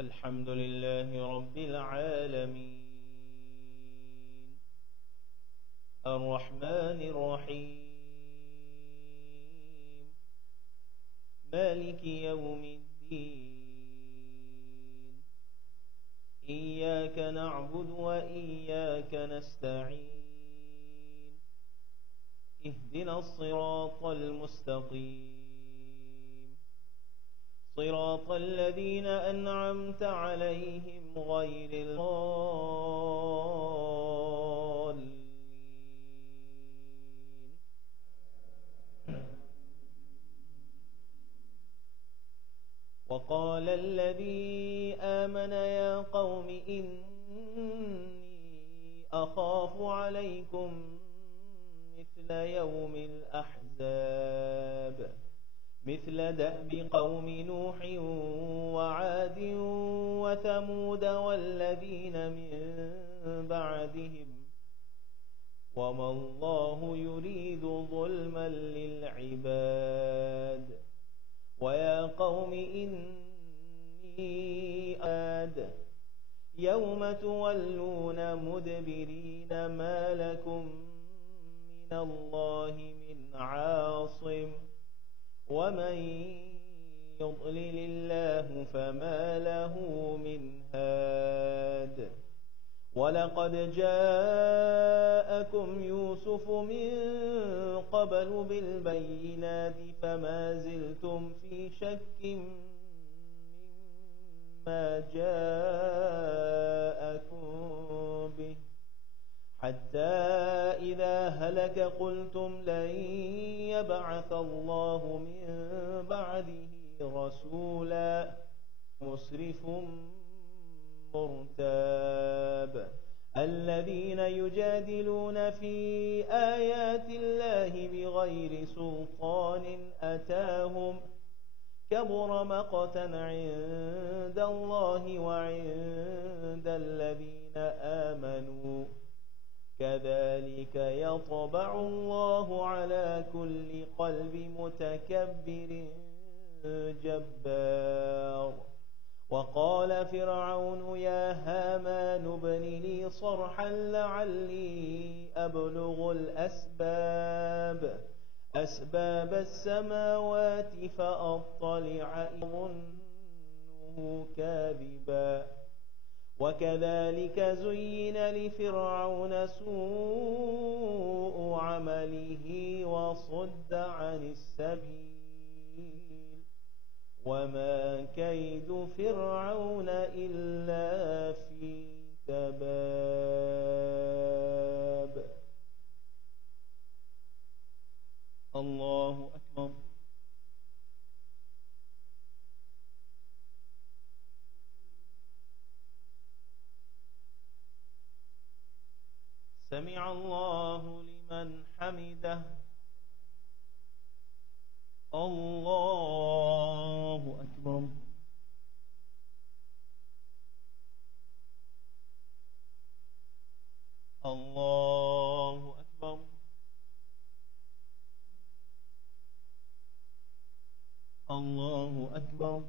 الحمد لله رب العالمين الرحمن الرحيم مالك يوم الدين إياك نعبد وإياك نستعين اهدنا الصراط المستقيم صراط الذين أنعمت عليهم غير الضالين. وقال الذي آمن يا قوم إني أخاف عليكم مثل يوم الأحزاب مثل دأب قوم نوح وعاد وثمود والذين من بعدهم وما الله يريد ظلما للعباد ويا قوم إني يوم تولون مدبرين ما لكم من الله من عاصم ومن يضلل الله فما له من هاد ولقد جاءكم يوسف من قبل بالبينات فما زلتم في شك مما جاءكم به حتى إذا هلك قلتم لن يبعث الله من بعده رسولا مسرف مرتاب الذين يجادلون في آيات الله بغير سلطان أتاهم كبر مقتا عند الله وعند الذين آمنوا كذلك يطبع الله على كل قلب متكبر جبار وقال فرعون يا هامان ابن لي صرحا لعلي أبلغ أسباب السماوات فأطلع أظنه كاذبا وكذلك زين لفرعون سوء عمله وصد عن السبيل وما كيد فرعون إلا في تباب. الله أكبر. سمع الله لمن حمده. الله أكبر. الله أكبر. الله أكبر.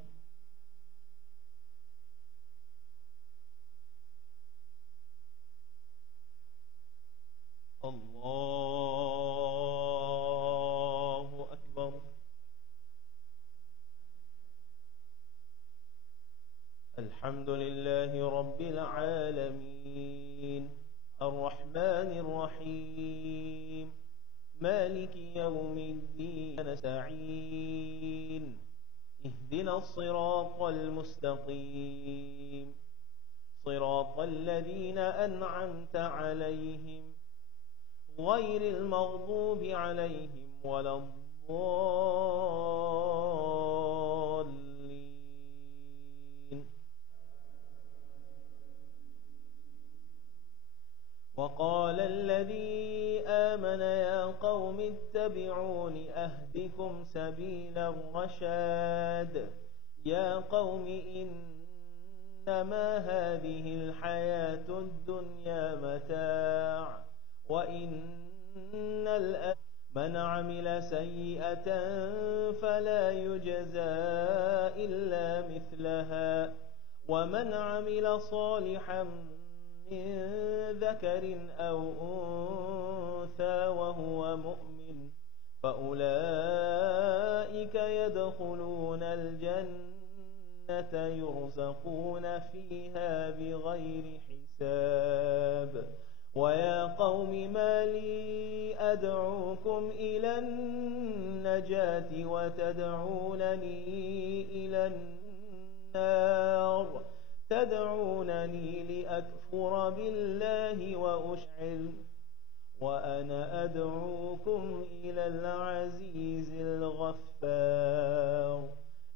الله أكبر. الحمد لله رب العالمين الرحمن الرحيم مالك يوم الدين نستعين اهدنا الصراط المستقيم صراط الذين أنعمت عليهم غير المغضوب عليهم ولا الضالين. وقال الذي آمن يا قوم اتبعون أهدكم سبيل الرشاد يا قوم إنما هذه الحياة الدنيا متاع وإن من عمل سيئة فلا يجزى إلا مثلها ومن عمل صالحا من ذكر أو أنثى وهو مؤمن فأولئك يدخلون الجنة يرزقون فيها بغير حساب. ويا قوم ما لي أدعوكم إلى النجاة وتدعونني إلى النار تدعونني لأكفر بالله وأنا أدعوكم إلى العزيز الغفار.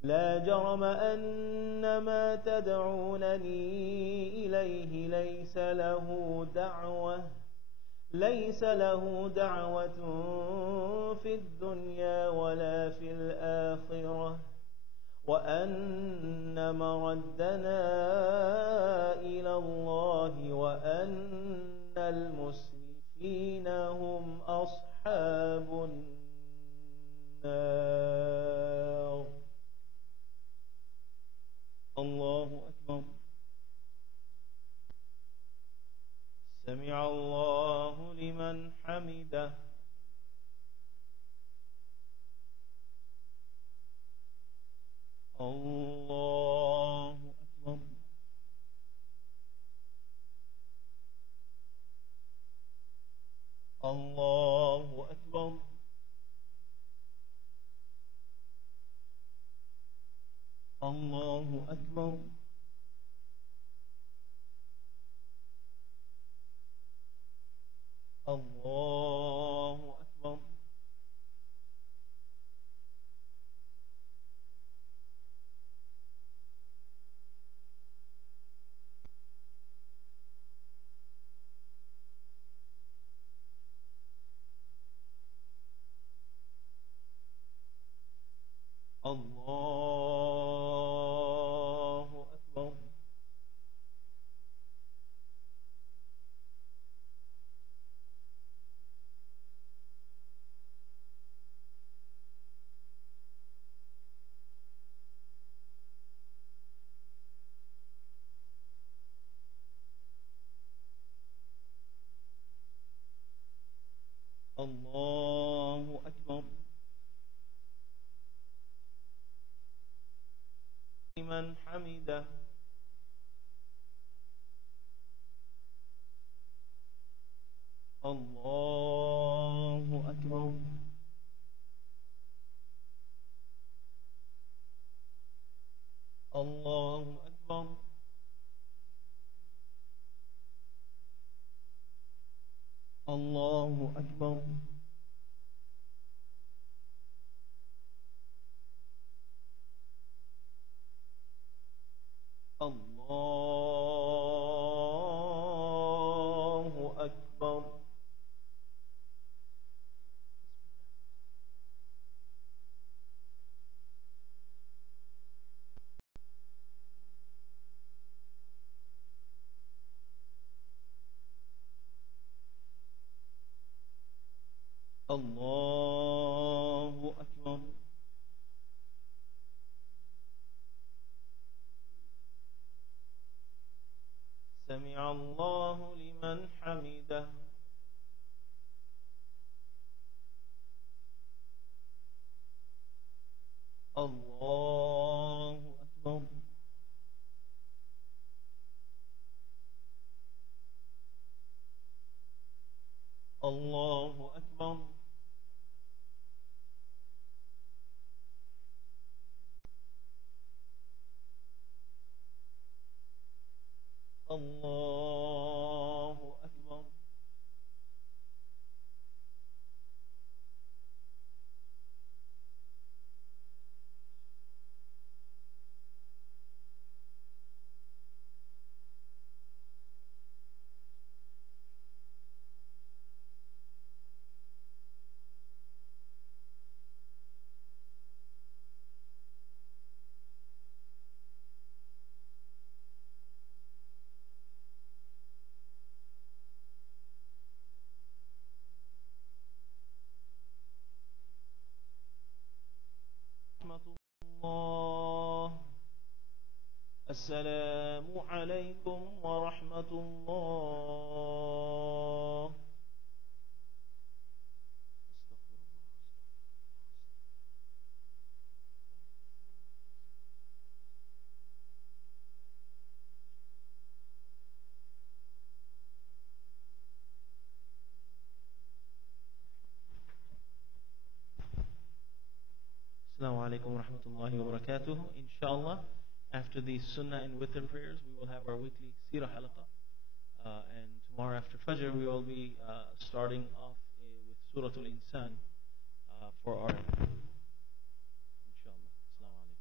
لا جرم أن ما تدعونني إليه ليس له دعوة في الدنيا ولا في الآخرة وأن مردنا إلى الله وأن المسرفين هم أصحاب النار. الله أكبر. سمع الله لمن حمده. الله أكبر. الله أكبر. الله أكبر. الله أكبر. الله أكبر. الله أكبر. لمن حمده. الله أكبر. الله أكبر. الله أكبر. الله أكبر. الله أكبر. سمع الله لمن حمده. الله أكبر. الله أكبر. الله أكبر. السلام عليكم ورحمة الله. Assalamu alaikum wa rahmatullahi wa barakatuh. Inshallah, after the Sunnah and Witr prayers, we will have our weekly Sirah Halaqa. And tomorrow after Fajr, we will be starting off with Surah Al-Insan for our. Inshallah. Assalamu alaikum.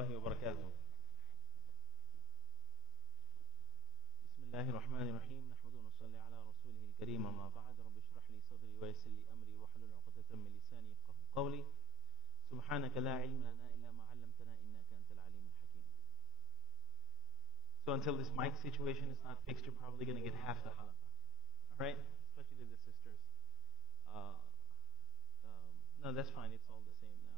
الله وبركاته. بسم الله الرحمن الرحيم نحمده ونصلي على رسوله الكريم أما بعد رب اشرح لي صدري ويسر لي أمري واحلل عقدة من لساني يفقهوا قولي سبحانك لا علم لنا إلا ما علمتنا إنك أنت العليم الحكيم. So until this mic situation is not fixed, you're probably going to get half the halaqah. All right? Especially the sisters. No, that's fine. It's all the same now.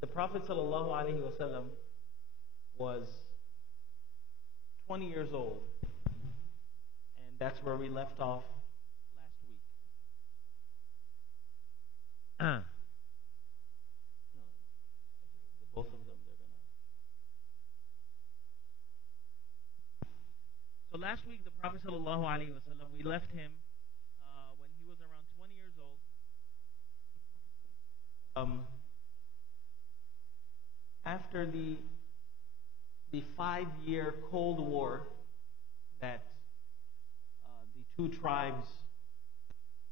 The Prophet ﷺ was 20 years old, and that's where we left off last week. No, both of them, they're gonna. So last week, the Prophet ﷺ, we left him when he was around 20 years old. After the 5-year Cold War that the two tribes,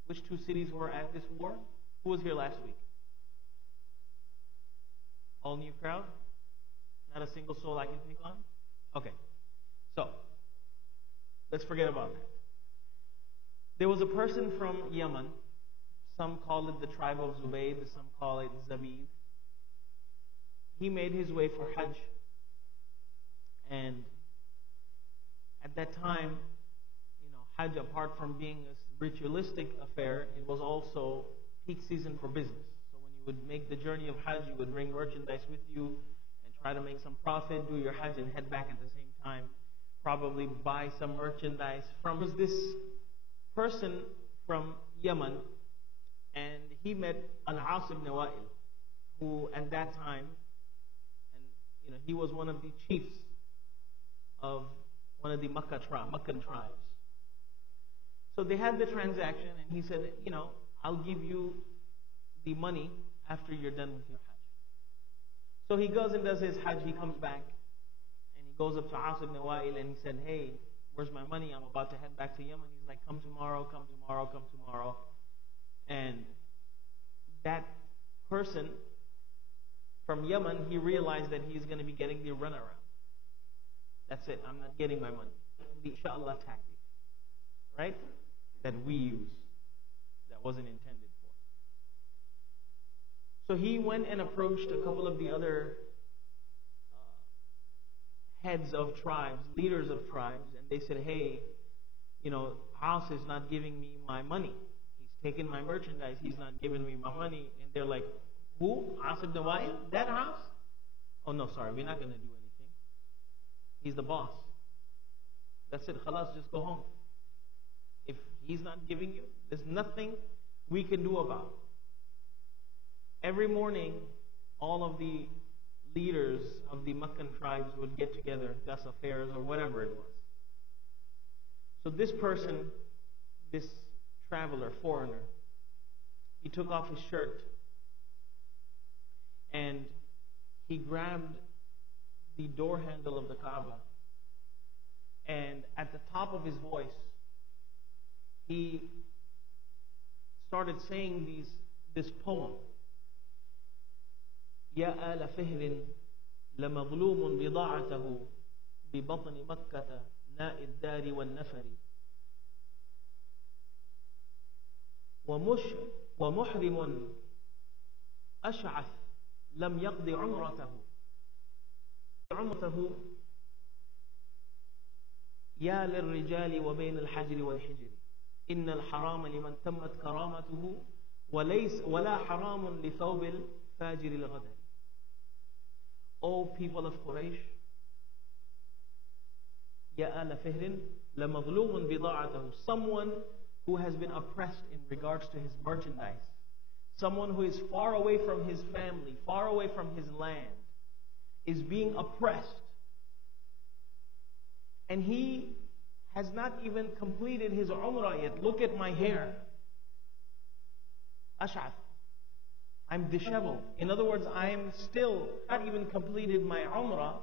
which two cities were at this war? Who was here last week? All new crowd? Not a single soul I can pick on? Okay. So, let's forget about that. There was a person from Yemen. Some call it the tribe of Zubayd, some call it Zabid. He made his way for Hajj. And at that time, Hajj, apart from being a ritualistic affair, it was also peak season for business. So when you would make the journey of Hajj, you would bring merchandise with you and try to make some profit, do your Hajj, and head back at the same time. Probably buy some merchandise from this person from Yemen, and he met Al-As ibn Wa'il, who at that time, he was one of the chiefs of one of the Meccan tribes. So they had the transaction, and he said, I'll give you the money after you're done with your Hajj. So he goes and does his Hajj, he comes back, and he goes up to As ibn Wa'il, and he said, hey, where's my money? I'm about to head back to Yemen. He's like, come tomorrow, come tomorrow, come tomorrow. And that person from Yemen, he realized that he's going to be getting the runaround. That's it. I'm not getting my money. The inshallah tactic, right? That we use. That wasn't intended for. So he went and approached a couple of the other heads of tribes, leaders of tribes, and they said, hey, As is not giving me my money. He's taken my merchandise. He's not giving me my money. And they're like, who? As ibn Wa'il? That As? Oh no, sorry, we're not going to do anything. He's the boss. That's it. Khalas, just go home. If he's not giving you, there's nothing we can do about it. Every morning, all of the leaders of the Meccan tribes would get together, discuss affairs or whatever it was. So this person, this traveler, foreigner, he took off his shirt and he grabbed the door handle of the Kaaba, and at the top of his voice, he started saying this poem. يا آل فهر لمظلوم بضاعته ببطن مكة ناء الدار والنفر ومحرم أشعث لم يقض عمرته يا للرجال وبين الحجر والحجر إن الحرام لمن تمت كرامته ولا حرام لثوب الفاجر الغدر. O people of Quraysh, يا آل فهر لمظلوم بضاعته, someone who has been oppressed in regards to his merchandise, someone who is far away from his family, far away from his land, is being oppressed. And he has not even completed his umrah yet. Look at my hair. Ash'ath. I'm disheveled. In other words, I'm still not even completed my umrah.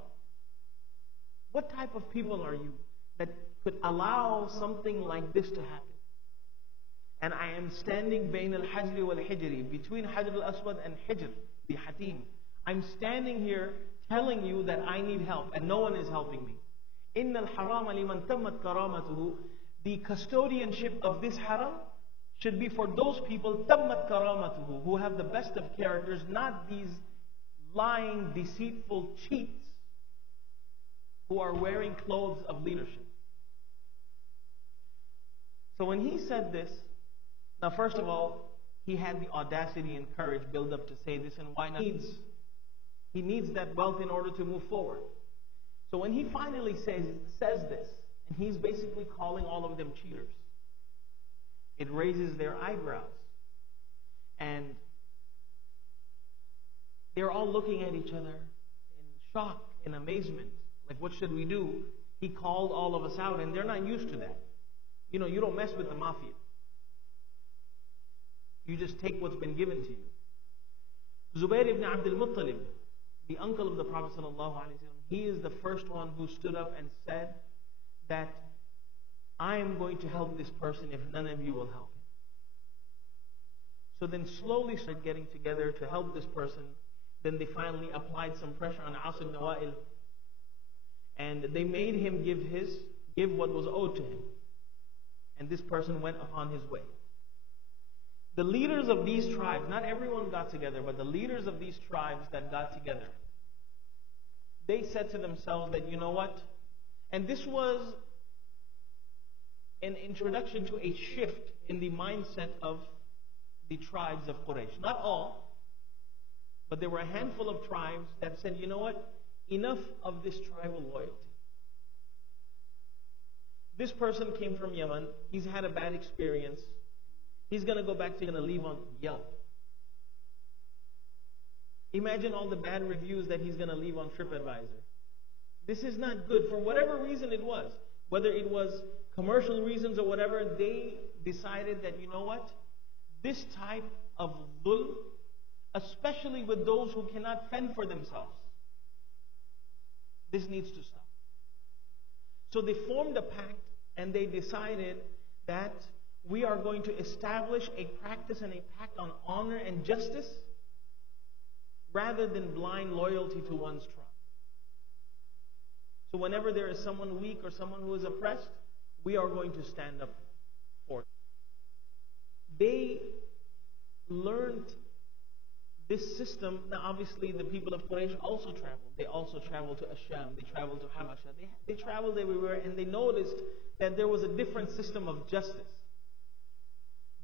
What type of people are you that could allow something like this to happen? And I am standing بين الحجر والحجر, between Hajar al-Aswad and Hijr, the Hatim. I'm standing here telling you that I need help and no one is helping me. إن الحرام لمن تمت كرامته, the custodianship of this haram should be for those people تمت كرامته, who have the best of characters, not these lying, deceitful cheats who are wearing clothes of leadership. So when he said this, now first of all, he had the audacity and courage build up to say this, and why not? He needs that wealth in order to move forward. So when he finally says this, and he's basically calling all of them cheaters, it raises their eyebrows. And they're all looking at each other in shock, in amazement. Like, what should we do? He called all of us out, and they're not used to that. You know, you don't mess with the mafia. You just take what's been given to you. Zubair ibn Abdul Muttalib, the uncle of the Prophet ﷺ, he is the first one who stood up and said that I am going to help this person if none of you will help him. So then slowly started getting together to help this person. Then they finally applied some pressure on As ibn Wa'il, and they made him give what was owed to him. And this person went upon his way. The leaders of these tribes, not everyone got together, but the leaders of these tribes that got together, they said to themselves that, you know what? And this was an introduction to a shift in the mindset of the tribes of Quraysh. Not all, but there were a handful of tribes that said, you know what? Enough of this tribal loyalty. This person came from Yemen. He's had a bad experience. He's going to go back to going to leave on Yelp. Imagine all the bad reviews that he's going to leave on TripAdvisor. This is not good for whatever reason it was. Whether it was commercial reasons or whatever, they decided that, you know what? This type of dhulm, especially with those who cannot fend for themselves, this needs to stop. So they formed a pact and they decided that we are going to establish a practice and a pact on honor and justice rather than blind loyalty to one's tribe. So whenever there is someone weak or someone who is oppressed, we are going to stand up for them. They learned this system. Now obviously the people of Quraysh also traveled. They also traveled to Asham. They traveled to Habasha. They traveled everywhere, and they noticed that there was a different system of justice.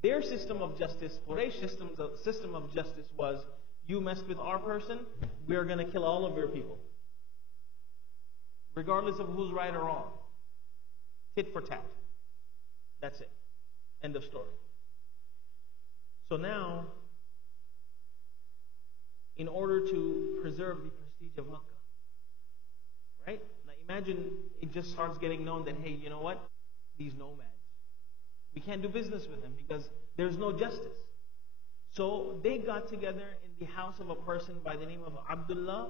Their system of justice, Quraysh's system of justice was, you messed with our person, we are going to kill all of your people. Regardless of who's right or wrong. Tit for tat. That's it. End of story. So now, in order to preserve the prestige of Makkah, right? Now imagine it just starts getting known that, hey, you know what? These nomads, we can't do business with them because there's no justice. So they got together in the house of a person by the name of Abdullah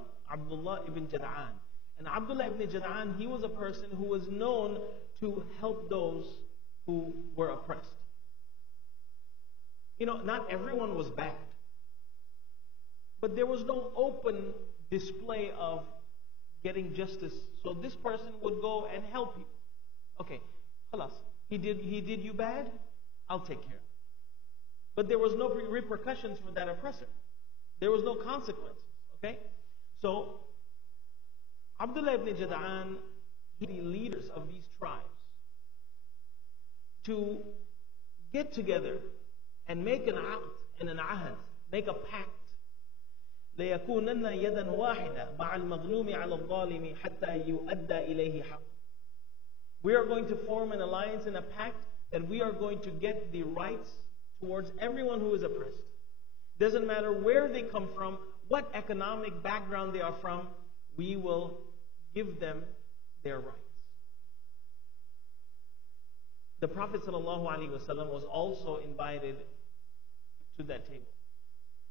ibn Jad'an. And Abdullah ibn Jad'an, he was a person who was known to help those who were oppressed. You know, not everyone was bad. But there was no open display of getting justice. So this person would go and help people. Okay, khalas. He did you bad, I'll take care of it. But there was no repercussions for that oppressor. There was no consequences. Okay? So Abdullah ibn Jad'an, the leaders of these tribes, to get together and make an aqd and an ahad, make a pact. ليكونن يدا واحدة مع المظلوم على الظالم حتى يؤدى إليه حق. We are going to form an alliance and a pact that we are going to get the rights towards everyone who is oppressed. Doesn't matter where they come from, what economic background they are from, we will give them their rights. The Prophet ﷺ was also invited to that table.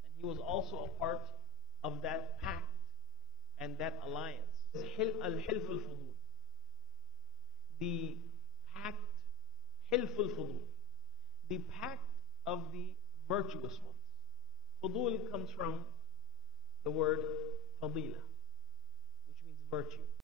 And he was also a part of that pact and that alliance. Al-Hilf al-Fudul. The pact, Hilf al-Fudul. the pact of the virtuous ones. Fudul comes from the word fadila, which means virtue.